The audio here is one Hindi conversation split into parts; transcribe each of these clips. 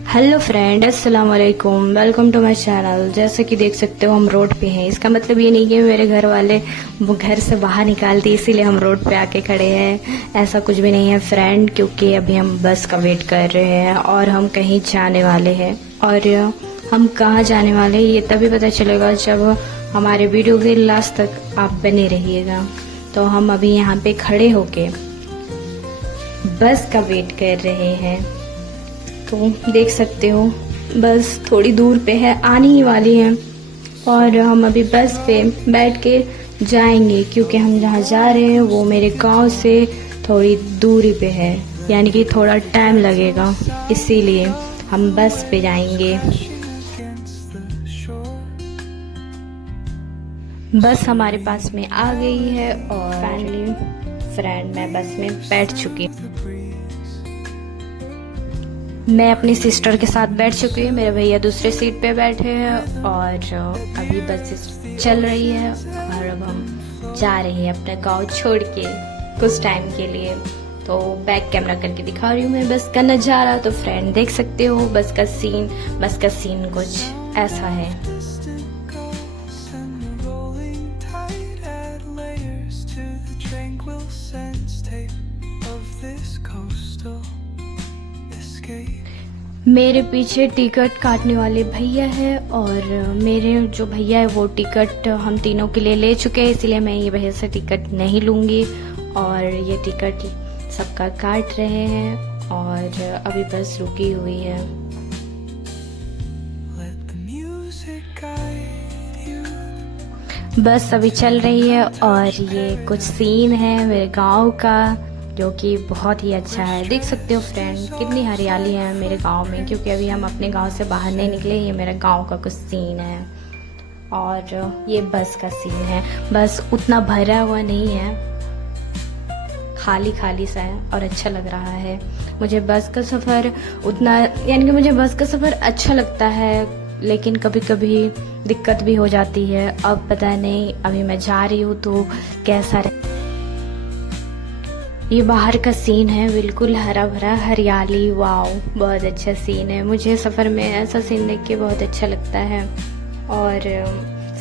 हेलो फ्रेंड, अस्सलाम वालेकुम। Welcome to my channel. जैसे कि देख सकते हो हम रोड पे हैं। इसका मतलब ये नहीं कि मेरे घर वाले वो घर से बाहर निकाल दिए इसीलिए हम रोड पे आके खड़े हैं। ऐसा कुछ भी नहीं है फ्रेंड, क्योंकि अभी हम बस का वेट कर रहे हैं और हम कहीं जाने वाले हैं। और हम कहाँ जाने वाले हैं ये तभी पता चलेगा जब हमारे वीडियो के लास्ट तक आप बने रहिएगा। तो हम अभी यहाँ पे खड़े होके बस का वेट कर रहे हैं। तो देख सकते हो बस थोड़ी दूर पे है, आने ही वाली है और हम अभी बस पे बैठ के जाएंगे, क्योंकि हम जहाँ जा रहे हैं वो मेरे गांव से थोड़ी दूरी पे है, यानी कि थोड़ा टाइम लगेगा, इसीलिए हम बस पे जाएंगे। बस हमारे पास में आ गई है और फाइनली फ्रेंड मैं बस में बैठ चुकी हूँ। मैं अपनी सिस्टर के साथ बैठ चुकी हूँ, मेरे भैया दूसरे सीट पे बैठे हैं और अभी बस चल रही है और अब हम जा रहे हैं अपना गांव छोड़ के कुछ टाइम के लिए। तो बैक कैमरा करके दिखा रही हूँ मैं बस का नज़ारा। तो फ्रेंड देख सकते हो बस का सीन कुछ ऐसा है। मेरे पीछे टिकट काटने वाले भैया है और मेरे जो भैया है वो टिकट हम तीनों के लिए ले चुके हैं, इसलिए मैं ये भैया से टिकट नहीं लूँगी। और ये टिकट सबका काट रहे हैं और अभी बस रुकी हुई है। बस अभी चल रही है और ये कुछ सीन है मेरे गांव का, जो कि बहुत ही अच्छा है। देख सकते हो फ्रेंड कितनी हरियाली है मेरे गांव में, क्योंकि अभी हम अपने गांव से बाहर नहीं निकले। ये मेरे गांव का कुछ सीन है और ये बस का सीन है। बस उतना भरा हुआ नहीं है, खाली खाली सा है और अच्छा लग रहा है। मुझे बस का सफ़र उतना, यानी कि मुझे बस का सफ़र अच्छा लगता है, लेकिन कभी कभी दिक्कत भी हो जाती है। अब पता नहीं, अभी मैं जा रही हूँ तो कैसा ये बाहर का सीन है, बिल्कुल हरा भरा हरियाली। वाओ, बहुत अच्छा सीन है। मुझे सफ़र में ऐसा सीन देख के बहुत अच्छा लगता है और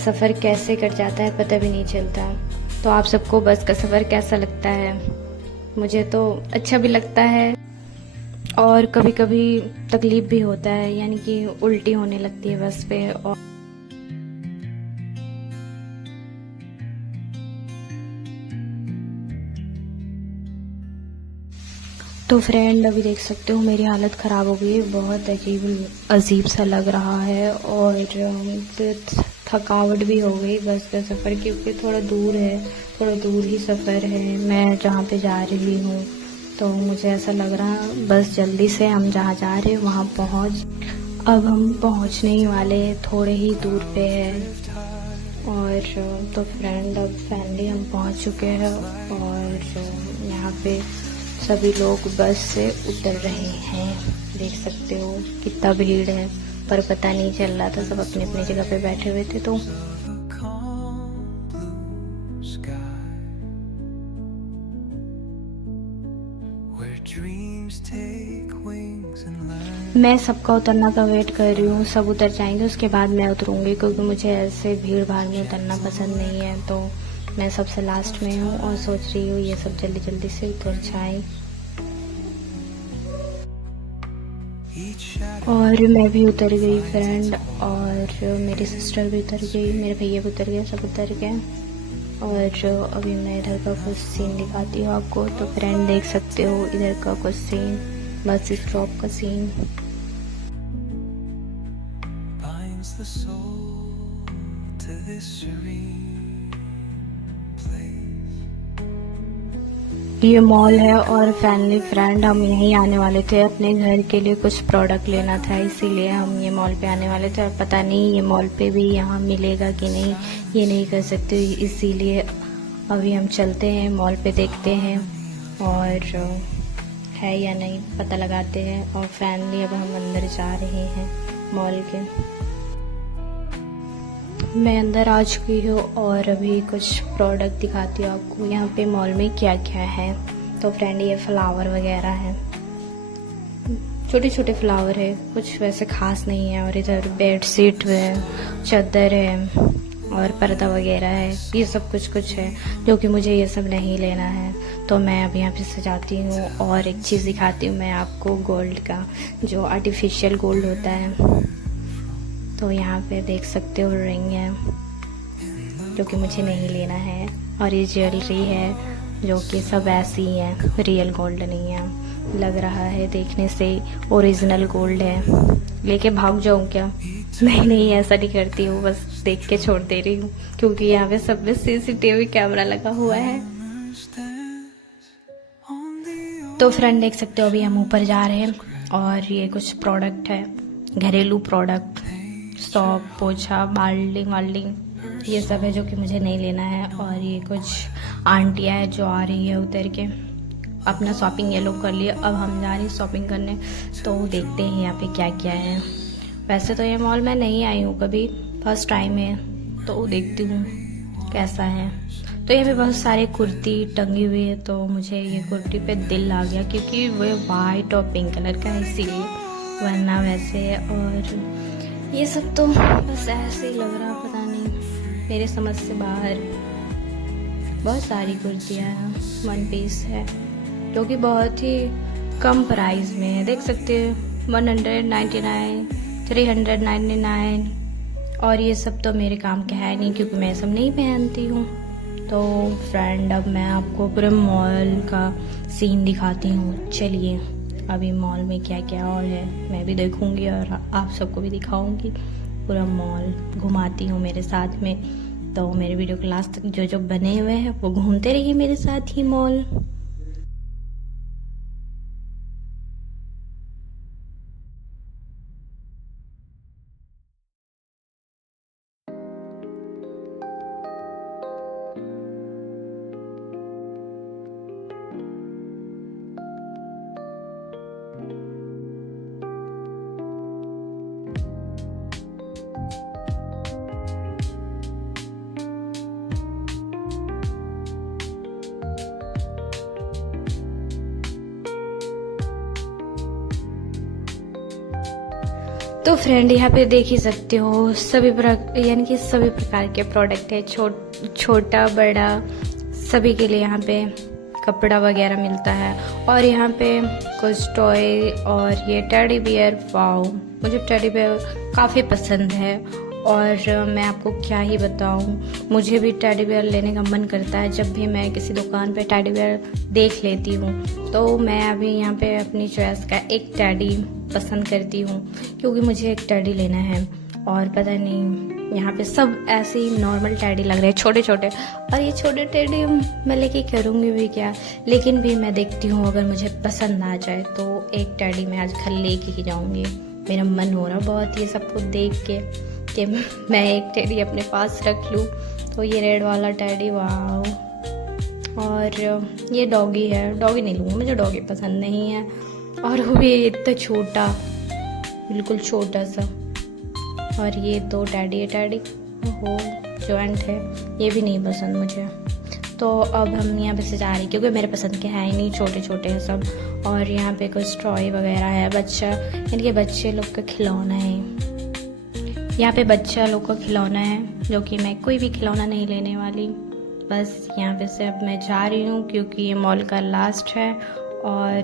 सफ़र कैसे कट जाता है पता भी नहीं चलता। तो आप सबको बस का सफ़र कैसा लगता है? मुझे तो अच्छा भी लगता है और कभी कभी तकलीफ़ भी होता है, यानी कि उल्टी होने लगती है बस पे। और तो फ्रेंड अभी देख सकते हो मेरी हालत ख़राब हो गई है, बहुत अजीब सा लग रहा है और थकावट भी हो गई बस का सफ़र, क्योंकि थोड़ा दूर ही सफ़र है मैं जहाँ पे जा रही हूँ। तो मुझे ऐसा लग रहा बस जल्दी से हम जहाँ जा रहे हैं वहाँ अब हम पहुँचने ही वाले, थोड़े ही दूर पे है। और तो फ्रेंड अब फाइनली हम पहुँच चुके हैं और यहाँ पे सभी लोग बस से उतर रहे हैं। देख सकते हो कितना भीड़ है, पर पता नहीं चल रहा था, सब अपनी अपनी जगह पे बैठे हुए थे। तो मैं सबका उतरना का वेट कर रही हूँ, सब उतर जाएंगे उसके बाद मैं उतरूँगी, क्योंकि मुझे ऐसे भीड़ भाड़ में उतरना पसंद नहीं है। तो मैं सबसे लास्ट में हूँ और सोच रही हूँ ये सब जल्दी जल्दी से उतर जाए। और मैं भी उतर गई फ्रेंड, और मेरी सिस्टर भी उतर गई, मेरे भैया भी उतर गए, सब उतर गए। और अभी मैं इधर का कुछ सीन दिखाती हूँ आपको। तो फ्रेंड देख सकते हो इधर का कुछ सीन, बस स्टॉप का सीन। ये मॉल है और फैमिली फ्रेंड हम यहीं आने वाले थे, अपने घर के लिए कुछ प्रोडक्ट लेना था, इसीलिए हम ये मॉल पे आने वाले थे। और पता नहीं ये मॉल पे भी यहाँ मिलेगा कि नहीं, ये नहीं कर सकते, इसीलिए अभी हम चलते हैं मॉल पे, देखते हैं और है या नहीं पता लगाते हैं। और फैमिली अब हम अंदर जा रहे हैं मॉल के। मैं अंदर आ चुकी हूँ और अभी कुछ प्रोडक्ट दिखाती हूँ आपको यहाँ पे मॉल में क्या क्या है। तो फ्रेंड ये फ्लावर वगैरह है, छोटे छोटे फ्लावर है, कुछ वैसे खास नहीं है। और इधर बेड शीट है, चादर है और पर्दा वगैरह है, ये सब कुछ कुछ है जो कि मुझे ये सब नहीं लेना है। तो मैं अब यहाँ पे सजाती हूँ। और एक चीज़ दिखाती हूँ मैं आपको, गोल्ड का जो आर्टिफिशियल गोल्ड होता है। तो यहाँ पे देख सकते हो रिंग है जो कि मुझे नहीं लेना है। और ये ज्वेलरी है जो कि सब ऐसी ही है, रियल गोल्ड नहीं है। लग रहा है देखने से ओरिजिनल गोल्ड है। लेके भाग जाऊँ क्या? नहीं, ऐसा नहीं करती हूँ, बस देख के छोड़ दे रही हूँ क्योंकि यहाँ पे सब में CCTV कैमरा लगा हुआ है। तो फ्रेंड देख सकते हो अभी हम ऊपर जा रहे हैं और ये कुछ प्रोडक्ट है, घरेलू प्रोडक्ट, सौंप, पोछा, बाल्डिंग वाल्डिंग, ये सब है जो कि मुझे नहीं लेना है। और ये कुछ आंटियाँ है जो आ रही है उतर के, अपना शॉपिंग ये लोग कर लिए, अब हम जा रही हैं शॉपिंग करने। तो देखते हैं यहाँ पे क्या क्या है। वैसे तो ये मॉल मैं नहीं आई हूँ कभी, फर्स्ट टाइम है, तो देखती हूँ कैसा है। तो यहाँ पे बहुत सारे कुर्ती टंगी हुई है, तो मुझे ये कुर्ती पे दिल आ गया क्योंकि वो वाइट और पिंक कलर का है इसीलिए, वरना वैसे। और ये सब तो बस ऐसे ही लग रहा, पता नहीं, मेरे समझ से बाहर। बहुत सारी कुर्तियाँ हैं, वन पीस है जो कि बहुत ही कम प्राइस में है, देख सकते हैं 199, 399। और ये सब तो मेरे काम के है नहीं क्योंकि मैं सब नहीं पहनती हूँ। तो फ्रेंड अब मैं आपको पूरे मॉल का सीन दिखाती हूँ। चलिए, अभी मॉल में क्या क्या और है मैं भी देखूँगी और आप सबको भी दिखाऊँगी। पूरा मॉल घुमाती हूँ मेरे साथ में। तो मेरे वीडियो के लास्ट तक जो जो बने हुए हैं वो घूमते रहिए मेरे साथ ही मॉल। तो फ्रेंड यहाँ पे देख ही सकते हो सभी यानी कि सभी प्रकार के प्रोडक्ट है, छोटा बड़ा सभी के लिए यहाँ पे कपड़ा वगैरह मिलता है। और यहाँ पे कुछ टॉय और ये टेडी बियर, वाओ मुझे टेडी बियर काफ़ी पसंद है। और मैं आपको क्या ही बताऊँ, मुझे भी टेडी बियर लेने का मन करता है। जब भी मैं किसी दुकान पे टेडी बियर देख लेती हूँ तो मैं अभी यहाँ पे अपनी चॉइस का एक टेडी पसंद करती हूँ क्योंकि मुझे एक टेडी लेना है। और पता नहीं यहाँ पे सब ऐसे ही नॉर्मल टेडी लग रहे हैं, छोटे छोटे। और ये छोटे टेडी मैं लेके करूँगी भी क्या, लेकिन भी मैं देखती हूँ अगर मुझे पसंद आ जाए तो एक टेडी मैं आज कल लेके ही जाऊँगी। मेरा मन हो रहा बहुत ये सब कुछ देख के कि मैं एक टेडी अपने पास रख लूँ। तो ये रेड वाला टेडी, वाओ। और ये डॉगी है, डॉगी नहीं लूँगी, मुझे डॉगी पसंद नहीं है। और वो भी इतना छोटा, बिल्कुल छोटा सा। और ये दो टेडी है, टेडी वो जॉइंट है, ये भी नहीं पसंद मुझे। तो अब हम यहाँ पे से जा रही क्योंकि मेरे पसंद के हैं ही नहीं, छोटे छोटे हैं सब। और यहाँ पे कुछ टॉय वगैरह है, बच्चा यानी कि बच्चे लोग का खिलौना है। यहाँ पे बच्चा लोग का खिलौना है जो कि मैं कोई भी खिलौना नहीं लेने वाली। बस यहाँ पे से अब मैं जा रही हूँ क्योंकि ये मॉल का लास्ट है। और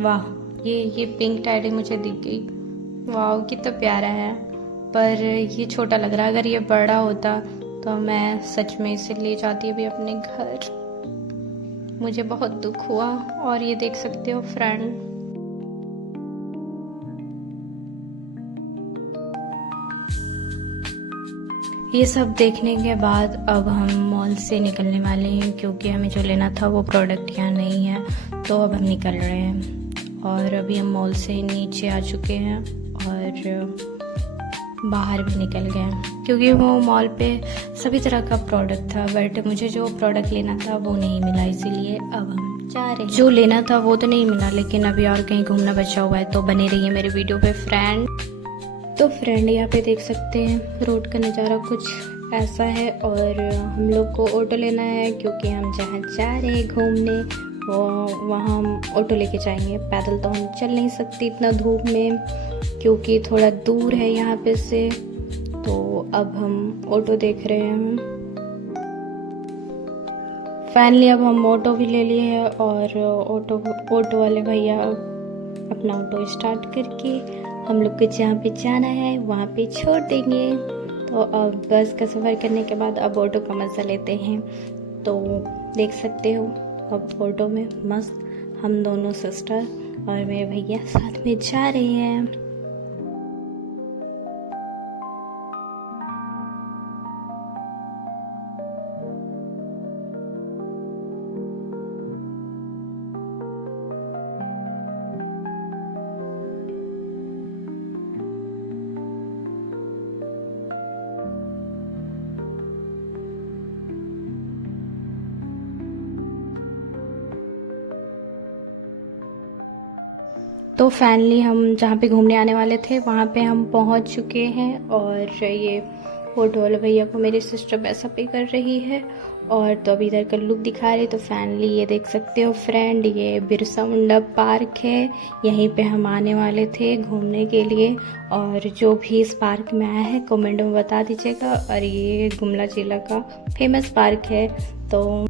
वाह, ये पिंक टेडी मुझे दिख गई, वाह कितना प्यारा है। पर ये छोटा लग रहा है, अगर ये बड़ा होता तो मैं सच में इसे ले जाती अभी अपने घर। मुझे बहुत दुख हुआ। और ये देख सकते हो फ्रेंड, ये सब देखने के बाद अब हम मॉल से निकलने वाले हैं क्योंकि हमें जो लेना था वो प्रोडक्ट यहाँ नहीं है। तो अब हम निकल रहे हैं और अभी हम मॉल से नीचे आ चुके हैं और बाहर भी निकल गए हैं क्योंकि वो मॉल पे सभी तरह का प्रोडक्ट था, बट मुझे जो प्रोडक्ट लेना था वो नहीं मिला, इसीलिए अब हम जा रहे हैं। जो लेना था वो तो नहीं मिला, लेकिन अभी और कहीं घूमना बचा हुआ है। तो बने रहिए मेरे वीडियो पे फ्रेंड। तो फ्रेंड यहाँ पे देख सकते हैं रोड का नज़ारा कुछ ऐसा है। और हम लोग को ऑटो लेना है क्योंकि हम जहाँ जा रहे हैं घूमने वो वहाँ हम ऑटो लेके जाएंगे। पैदल तो हम चल नहीं सकते इतना धूप में, क्योंकि थोड़ा दूर है यहाँ पे से। तो अब हम ऑटो देख रहे हैं। फाइनली अब हम ऑटो भी ले लिए हैं और ऑटो वाले भैया अपना ऑटो स्टार्ट करके हम लोग को जहाँ पे जाना है वहाँ पे छोड़ देंगे। तो अब बस का सफ़र करने के बाद अब ऑटो का मज़ा लेते हैं। तो देख सकते हो अब ऑटो में मस्त हम दोनों सिस्टर और मेरे भैया साथ में जा रहे हैं। तो फाइनली हम जहाँ पे घूमने आने वाले थे वहाँ पे हम पहुँच चुके हैं। और ये ऑटो वाले भैया को मेरी सिस्टर पैसा पे कर रही है। और तो अभी इधर का लुक दिखा रही। तो फाइनली ये देख सकते हो फ्रेंड, ये बिरसा मुंडा पार्क है। यहीं पे हम आने वाले थे घूमने के लिए। और जो भी इस पार्क में आया है कमेंट में बता दीजिएगा। और ये गुमला जिला का फेमस पार्क है। तो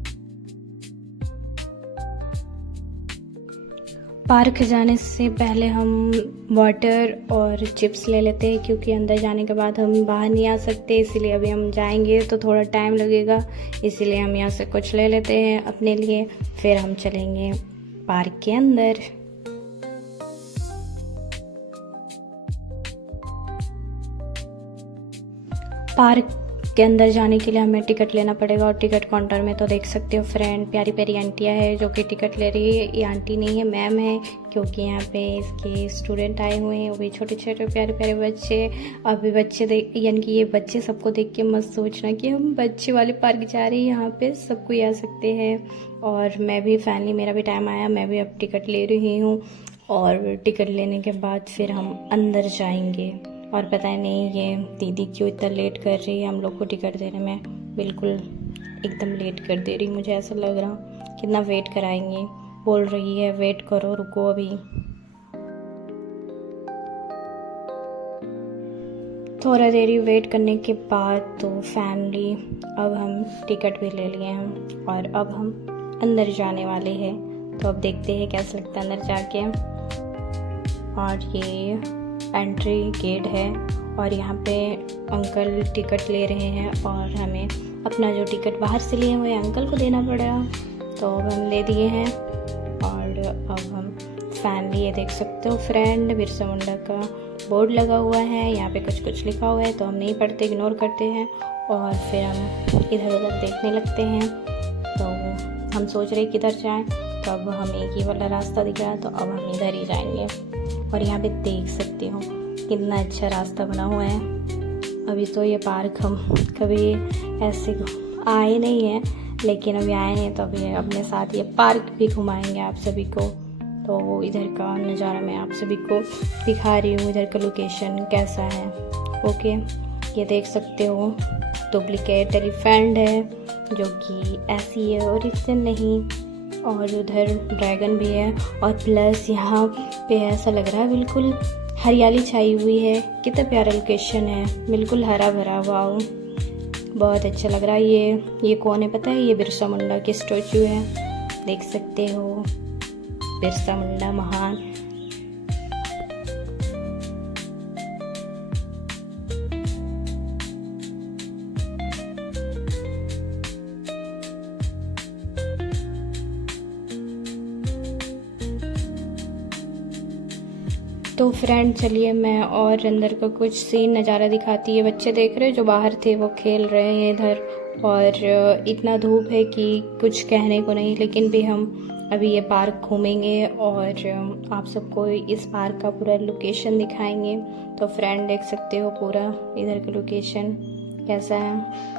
पार्क जाने से पहले हम वाटर और चिप्स ले लेते हैं, क्योंकि अंदर जाने के बाद हम बाहर नहीं आ सकते। इसीलिए अभी हम जाएंगे तो थोड़ा टाइम लगेगा, इसीलिए हम यहाँ से कुछ ले लेते हैं अपने लिए, फिर हम चलेंगे पार्क के अंदर। पार्क के अंदर जाने के लिए हमें टिकट लेना पड़ेगा। और टिकट काउंटर में तो देख सकते हो फ्रेंड, प्यारी प्यारी आंटियाँ है जो कि टिकट ले रही है। ये आंटी नहीं है, मैम है, क्योंकि यहाँ पे इसके स्टूडेंट आए हुए हैं, वो भी छोटे छोटे प्यारे प्यारे बच्चे। अभी बच्चे देख, यानी कि ये बच्चे सबको देख के मत सोचना कि हम बच्चे वाले पार्क जा रहे हैं, यहाँ पे सब कोई आ सकते हैं। और मैं भी फाइनली मेरा भी टाइम आया, मैं भी अब टिकट ले रही हूँ। और टिकट लेने के बाद फिर हम अंदर जाएंगे। और पता नहीं ये दीदी क्यों इतना लेट कर रही है हम लोग को टिकट देने में, बिल्कुल एकदम लेट कर दे रही, मुझे ऐसा लग रहा कितना वेट कराएंगे। बोल रही है वेट करो, रुको अभी। थोड़ा देरी वेट करने के बाद तो फैमिली अब हम टिकट भी ले लिए हैं और अब हम अंदर जाने वाले हैं। तो अब देखते हैं कैसा लगता है अंदर जाके। और ये एंट्री गेट है और यहाँ पे अंकल टिकट ले रहे हैं और हमें अपना जो टिकट बाहर से लिए हुए अंकल को देना पड़ेगा। तो अब हम ले दिए हैं। और अब हम फैमिली, ये देख सकते हो फ्रेंड, बिरसा मुंडा का बोर्ड लगा हुआ है, यहाँ पे कुछ कुछ लिखा हुआ है तो हम नहीं पढ़ते, इग्नोर करते हैं और फिर हम इधर उधर देखने लगते हैं। तो हम सोच रहे किधर जाएं, तो अब हमें एक ही वाला रास्ता दिख रहा है तो अब हम इधर ही जाएंगे। और यहाँ पे देख सकते हो कितना अच्छा रास्ता बना हुआ है। अभी तो ये पार्क हम कभी ऐसे आए नहीं हैं, लेकिन अभी आए हैं तो अभी अपने साथ ये पार्क भी घुमाएंगे आप सभी को। तो इधर का नज़ारा मैं आप सभी को दिखा रही हूँ, इधर का लोकेशन कैसा है। ओके, ये देख सकते हो डुप्लीकेट एलिफेंट है जो कि ऐसी है, ओरिजिनल नहीं। और उधर ड्रैगन भी है और प्लस यहाँ पे ऐसा लग रहा है बिल्कुल हरियाली छाई हुई है। कितना प्यारा लोकेशन है, बिल्कुल हरा भरा। वाओ, बहुत अच्छा लग रहा है। ये कौन है पता है? ये बिरसा मुंडा की स्टैचू है, देख सकते हो, बिरसा मुंडा महान। तो फ्रेंड चलिए मैं और अंदर का कुछ सीन नज़ारा दिखाती है। बच्चे देख रहे हैं जो बाहर थे वो खेल रहे हैं इधर। और इतना धूप है कि कुछ कहने को नहीं, लेकिन भी हम अभी ये पार्क घूमेंगे और आप सबको इस पार्क का पूरा लोकेशन दिखाएंगे। तो फ्रेंड देख सकते हो पूरा इधर का लोकेशन कैसा है।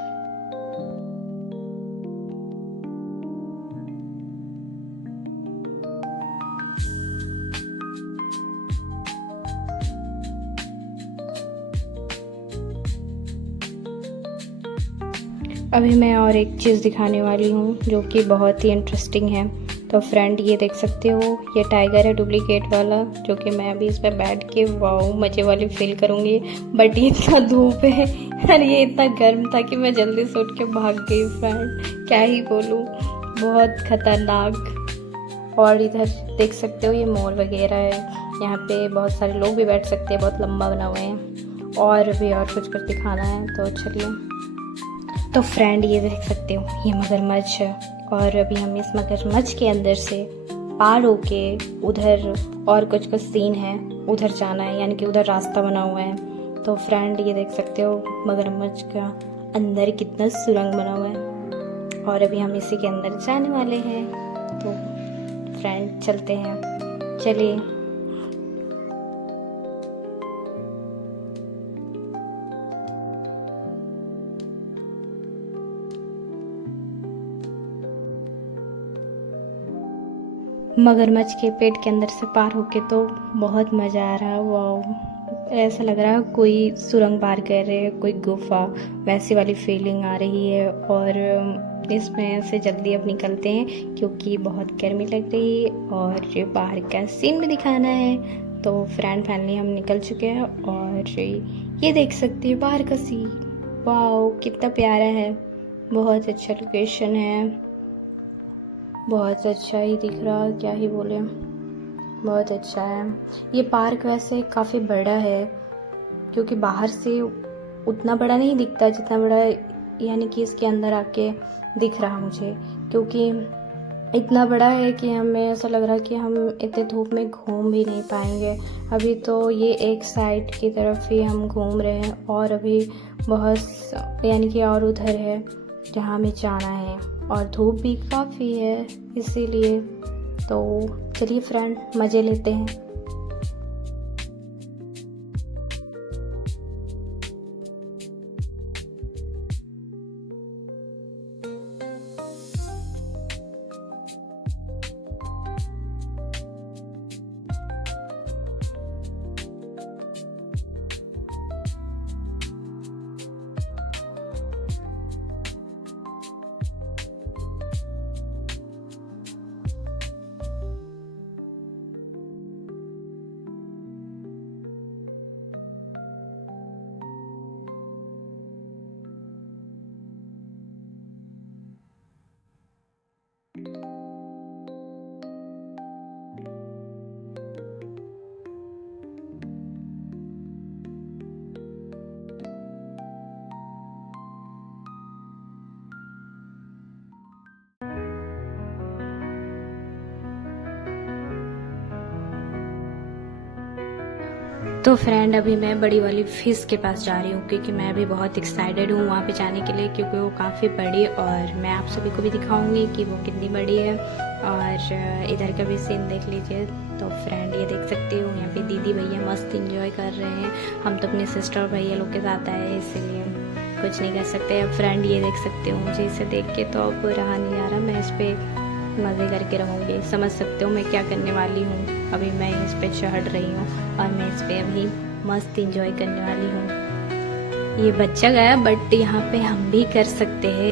अभी मैं और एक चीज़ दिखाने वाली हूँ जो कि बहुत ही इंटरेस्टिंग है। तो फ्रेंड ये देख सकते हो, ये टाइगर है डुप्लीकेट वाला, जो कि मैं अभी इस पर बैठ के वाओ मज़े वाली फील करूँगी। बट ये इतना धूप है और ये इतना गर्म था कि मैं जल्दी से उठ के भाग गई फ्रेंड, क्या ही बोलूँ, बहुत खतरनाक। और इधर देख सकते हो ये मॉल वगैरह है, यहाँ पे बहुत सारे लोग भी बैठ सकते हैं, बहुत लंबा बना हुआ है। और भी और कुछ कुछ दिखाना है तो चलिए। तो फ्रेंड ये देख सकते हो ये मगरमच्छ है, और अभी हम इस मगरमच्छ के अंदर से पार होके उधर और कुछ कुछ सीन है, उधर जाना है, यानी कि उधर रास्ता बना हुआ है। तो फ्रेंड ये देख सकते हो मगरमच्छ का अंदर कितना सुरंग बना हुआ है, और अभी हम इसी के अंदर जाने वाले हैं। तो फ्रेंड चलते हैं, चलिए। मगरमच्छ के पेट के अंदर से पार होके तो बहुत मज़ा आ रहा है, वाह, ऐसा लग रहा है कोई सुरंग पार कर रहे हैं, कोई गुफा, वैसी वाली फीलिंग आ रही है। और इसमें से जल्दी अब निकलते हैं क्योंकि बहुत गर्मी लग रही है और बाहर का सीन भी दिखाना है। तो फ्रेंड फाइनली हम निकल चुके हैं, और ये देख सकते हैं बाहर का सीन, वाह कितना प्यारा है, बहुत अच्छा लोकेशन है, बहुत अच्छा ही दिख रहा, क्या ही बोले, बहुत अच्छा है। ये पार्क वैसे काफ़ी बड़ा है, क्योंकि बाहर से उतना बड़ा नहीं दिखता जितना बड़ा यानी कि इसके अंदर आके दिख रहा मुझे, क्योंकि इतना बड़ा है कि हमें ऐसा लग रहा कि हम इतने धूप में घूम भी नहीं पाएंगे। अभी तो ये एक साइड की तरफ ही हम घूम रहे हैं, और अभी बहुत यानी कि और उधर है जहाँ हमें जाना है, और धूप भी काफ़ी है इसीलिए। तो चलिए फ्रेंड मज़े लेते हैं। तो फ्रेंड अभी मैं बड़ी वाली फिश के पास जा रही हूँ, क्योंकि मैं भी बहुत एक्साइटेड हूँ वहाँ पे जाने के लिए, क्योंकि वो काफ़ी बड़ी, और मैं आप सभी को भी दिखाऊंगी कि वो कितनी बड़ी है। और इधर का भी सीन देख लीजिए। तो फ्रेंड ये देख सकती हूँ यहाँ पे दीदी भैया मस्त इंजॉय कर रहे हैं, हम तो अपने सिस्टर भैया लोग के साथ आए हैं इसलिए कुछ नहीं कर सकते। अब फ्रेंड ये देख सकते हो, मुझे इसे देख के तो अब रहा नहीं जा रहा, मैं इस पर मज़े करके रहूँगी, समझ सकते हो मैं क्या करने वाली हूँ। अभी मैं इस पे चढ़ रही हूँ और मैं इस पे अभी मस्त इंजॉय करने वाली हूँ। ये बच्चा गया, बट यहाँ पे हम भी कर सकते हैं।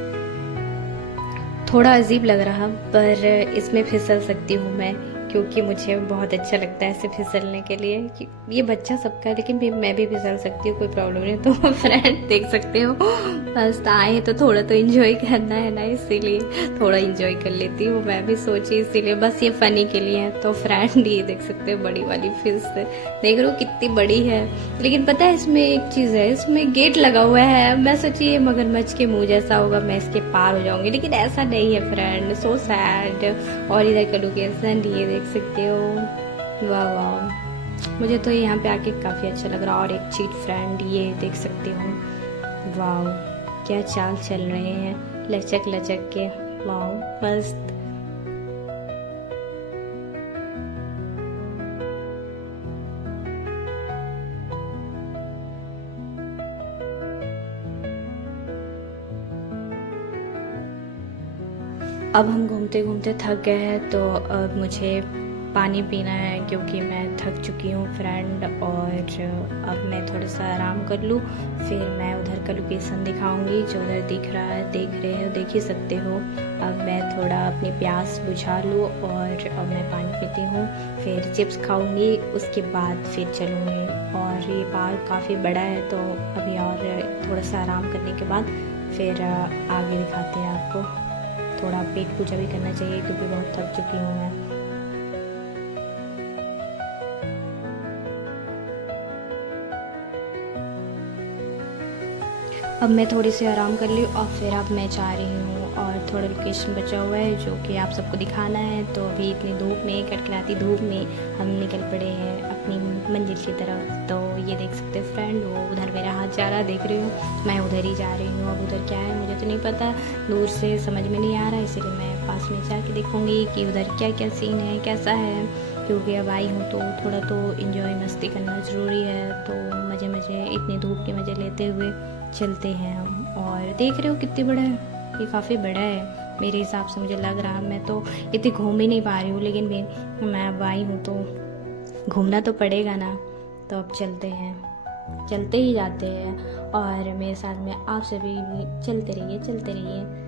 थोड़ा अजीब लग रहा, पर इसमें फिसल सकती हूँ मैं, क्योंकि मुझे बहुत अच्छा लगता है ऐसे फिसलने के लिए। कि ये बच्चा सबका है, लेकिन मैं भी फिसल सकती हूँ, कोई प्रॉब्लम नहीं। तो फ्रेंड देख सकते हो, बस आए हैं तो थोड़ा तो एंजॉय करना है ना, इसीलिए थोड़ा एंजॉय कर लेती हूँ मैं भी सोची, इसीलिए बस ये फनी के लिए है। तो फ्रेंड ये देख सकते हो बड़ी वाली फिश देख रहे हो कितनी बड़ी है। लेकिन पता है इसमें एक चीज़ है, इसमें गेट लगा हुआ है। मैं सोची ये मगरमच्छ के मुँह जैसा होगा, मैं इसके पार हो जाऊंगी, लेकिन ऐसा नहीं है फ्रेंड, सो सैड। और इधर का लोकेशन ये देख सकते हो, वाह वाह, मुझे तो यहाँ पे आके काफ़ी अच्छा लग रहा। और एक चीज फ्रेंड ये देख सकते हो, वाह क्या चाल चल रहे हैं, लचक लचक के, वाह मस्त। अब हम घूमते घूमते थक गए हैं, तो अब मुझे पानी पीना है क्योंकि मैं थक चुकी हूँ फ्रेंड। और अब मैं थोड़ा सा आराम कर लूँ, फिर मैं उधर का लोकेशन दिखाऊंगी जो उधर दिख रहा है, देख रहे हो, देख ही सकते हो। अब मैं थोड़ा अपनी प्यास बुझा लूँ और अब मैं पानी पीती हूँ, फिर चिप्स खाऊंगी, उसके बाद फिर चलूँगी। और ये पार्क काफ़ी बड़ा है, तो अभी और थोड़ा सा आराम करने के बाद फिर आगे दिखाते हैं आपको। थोड़ा पेट पूजा भी करना चाहिए क्योंकि बहुत थक चुकी हूँ मैं। अब मैं थोड़ी सी आराम कर ली और फिर अब मैं जा रही हूँ और थोड़ा लोकेशन बचा हुआ है जो कि आप सबको दिखाना है। तो अभी इतनी धूप में, कड़कड़ाती धूप में हम निकल पड़े हैं अपनी मंजिल की तरफ। तो ये देख सकते हैं फ्रेंड, वो उधर मेरा हाथ जा रहा, देख रही हूँ, मैं उधर ही जा रही हूँ। अब उधर क्या है मुझे तो नहीं पता, दूर से समझ में नहीं आ रहा, इसलिए मैं पास में जाके देखूँगी कि उधर क्या क्या सीन है, कैसा है। क्योंकि अब आई हूँ तो थोड़ा तो इंजॉय मस्ती करना ज़रूरी है। तो मज़े मज़े इतनी धूप के मज़े लेते हुए चलते हैं हम। और देख रहे हो कितनी बड़ा है, ये काफ़ी बड़ा है मेरे हिसाब से, मुझे लग रहा। मैं तो इतनी घूम ही नहीं पा रही हूँ, लेकिन मैं अब आई हूँ तो घूमना तो पड़ेगा ना। तो अब चलते हैं, चलते ही जाते हैं। और मेरे साथ में आप सभी भी चलते रहिए, चलते रहिए।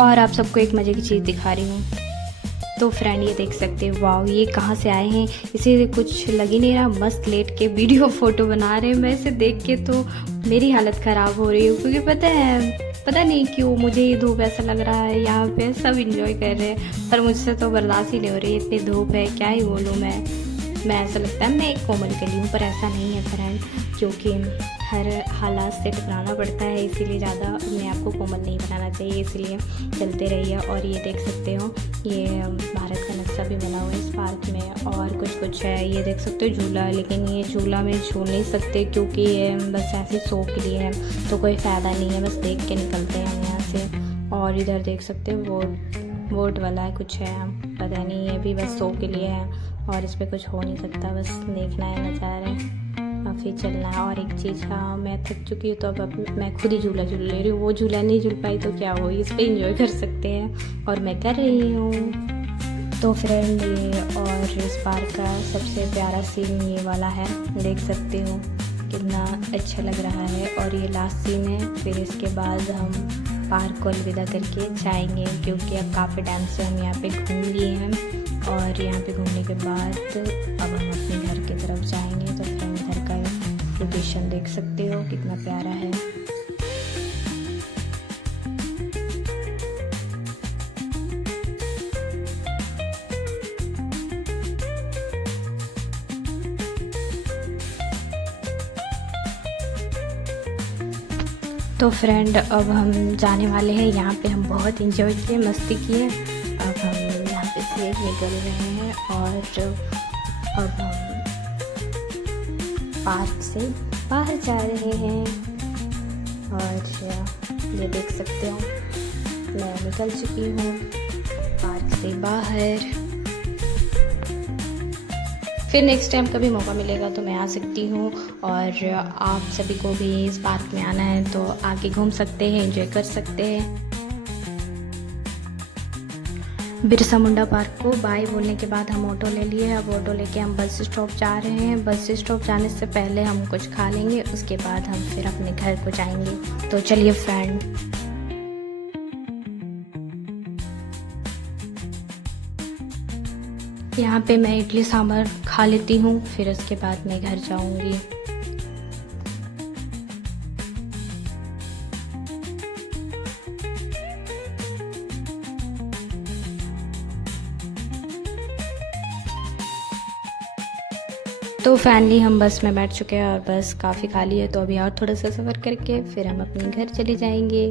और आप सबको एक मज़े की चीज़ दिखा रही हूँ। तो फ्रेंड ये देख सकते हैं, वाह ये कहाँ से आए हैं, इसे कुछ लग ही नहीं रहा, मस्त लेट के वीडियो फ़ोटो बना रहे हैं। मैं इसे देख के तो मेरी हालत ख़राब हो रही है, क्योंकि पता नहीं क्यों मुझे ये धूप ऐसा लग रहा है। यहाँ पे सब इंजॉय कर रहे हैं पर मुझसे तो बर्दाश्त ही नहीं हो रही, इतनी धूप है, क्या ही बोलूँ मैं ऐसा लगता है मैं एक कोमल कली हूँ, पर ऐसा नहीं है फ्रेंड, क्योंकि हर हालात से टकराना पड़ता है, इसीलिए ज़्यादा अपने आप को कोमल नहीं बनाना चाहिए। इसलिए चलते रहिए। और ये देख सकते हो, ये भारत का नक्शा भी बना हुआ है इस पार्क में, और कुछ है। ये देख सकते हो झूला, लेकिन ये झूला में झूल नहीं सकते क्योंकि ये बस ऐसे शो के लिए है, तो कोई फ़ायदा नहीं है, बस देख के निकलते हैं हम यहाँ से। और इधर देख सकते हो वोट वाला है, कुछ है, पता नहीं, ये भी बस शो के लिए है और इस पर कुछ हो नहीं सकता, बस देखना है नज़ारे, और फिर चलना है। और एक चीज़, हाँ मैं थक चुकी हूँ तो अब मैं खुद ही झूला झूल ले रही हूँ। वो झूला नहीं झूल पाई तो क्या हो, इस पर इंजॉय कर सकते हैं और मैं कर रही हूँ। तो फ्रेंड ये और इस पार्क का सबसे प्यारा सीन ये वाला है, देख सकते हो कितना अच्छा लग रहा है। और ये लास्ट सीन है, फिर इसके बाद हम पार्क को अलविदा करके जाएंगे, क्योंकि अब काफ़ी टाइम से हम यहाँ पे घूम लिए हैं। और यहाँ पे घूमने के बाद अब हम अपने घर की तरफ जाएंगे। तो फ्रेंड घर का लोकेशन देख सकते हो कितना प्यारा है। तो फ्रेंड अब हम जाने वाले हैं, यहाँ पे हम बहुत इंजॉय किए, मस्ती किए। अब हम यहाँ पे से निकल रहे हैं और अब हम पार्क से बाहर जा रहे हैं। और ये देख सकते हो मैं निकल चुकी हूँ पार्क से बाहर। फिर नेक्स्ट टाइम कभी मौका मिलेगा तो मैं आ सकती हूँ, और आप सभी को भी इस पार्क में आना है तो आके घूम सकते हैं, एंजॉय कर सकते हैं। बिरसा मुंडा पार्क को बाय बोलने के बाद हम ऑटो ले लिए। अब ऑटो लेके हम बस स्टॉप जा रहे हैं। बस स्टॉप जाने से पहले हम कुछ खा लेंगे, उसके बाद हम फिर अपने घर को जाएंगे। तो चलिए फ्रेंड। यहाँ पे मैं इडली सांभर खा लेती हूँ, फिर उसके बाद मैं घर जाऊँगी। तो फाइनली हम बस में बैठ चुके हैं और बस काफ़ी खाली है, तो अभी और थोड़ा सा सफ़र करके फिर हम अपने घर चले जाएंगे।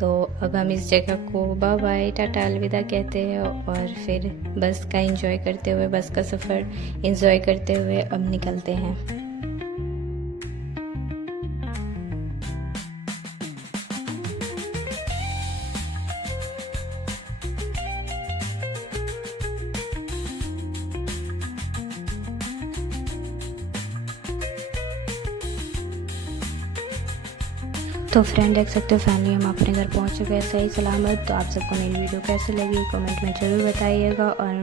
तो अब हम इस जगह को बाय बाय टाटा अलविदा कहते हैं, और फिर बस का एंजॉय करते हुए, बस का सफ़र एंजॉय करते हुए अब निकलते हैं। तो फ्रेंड देख सकते हो फाइनली हम अपने घर पहुंच चुके हैं सही सलामत। तो आप सबको मेरी वीडियो कैसे लगी कमेंट में ज़रूर बताइएगा, और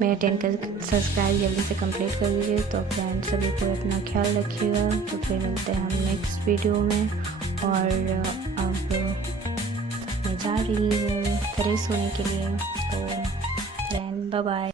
मेरे 10 का सब्सक्राइब जल्दी से कंप्लीट कर दीजिए। तो फ्रेंड सभी को अपना ख्याल रखिएगा। तो फिर मिलते हैं हम नेक्स्ट वीडियो में। और अब मैं जा रही हूँ फ्रेश होने के लिए। तो फ्रेंड बाय बाय।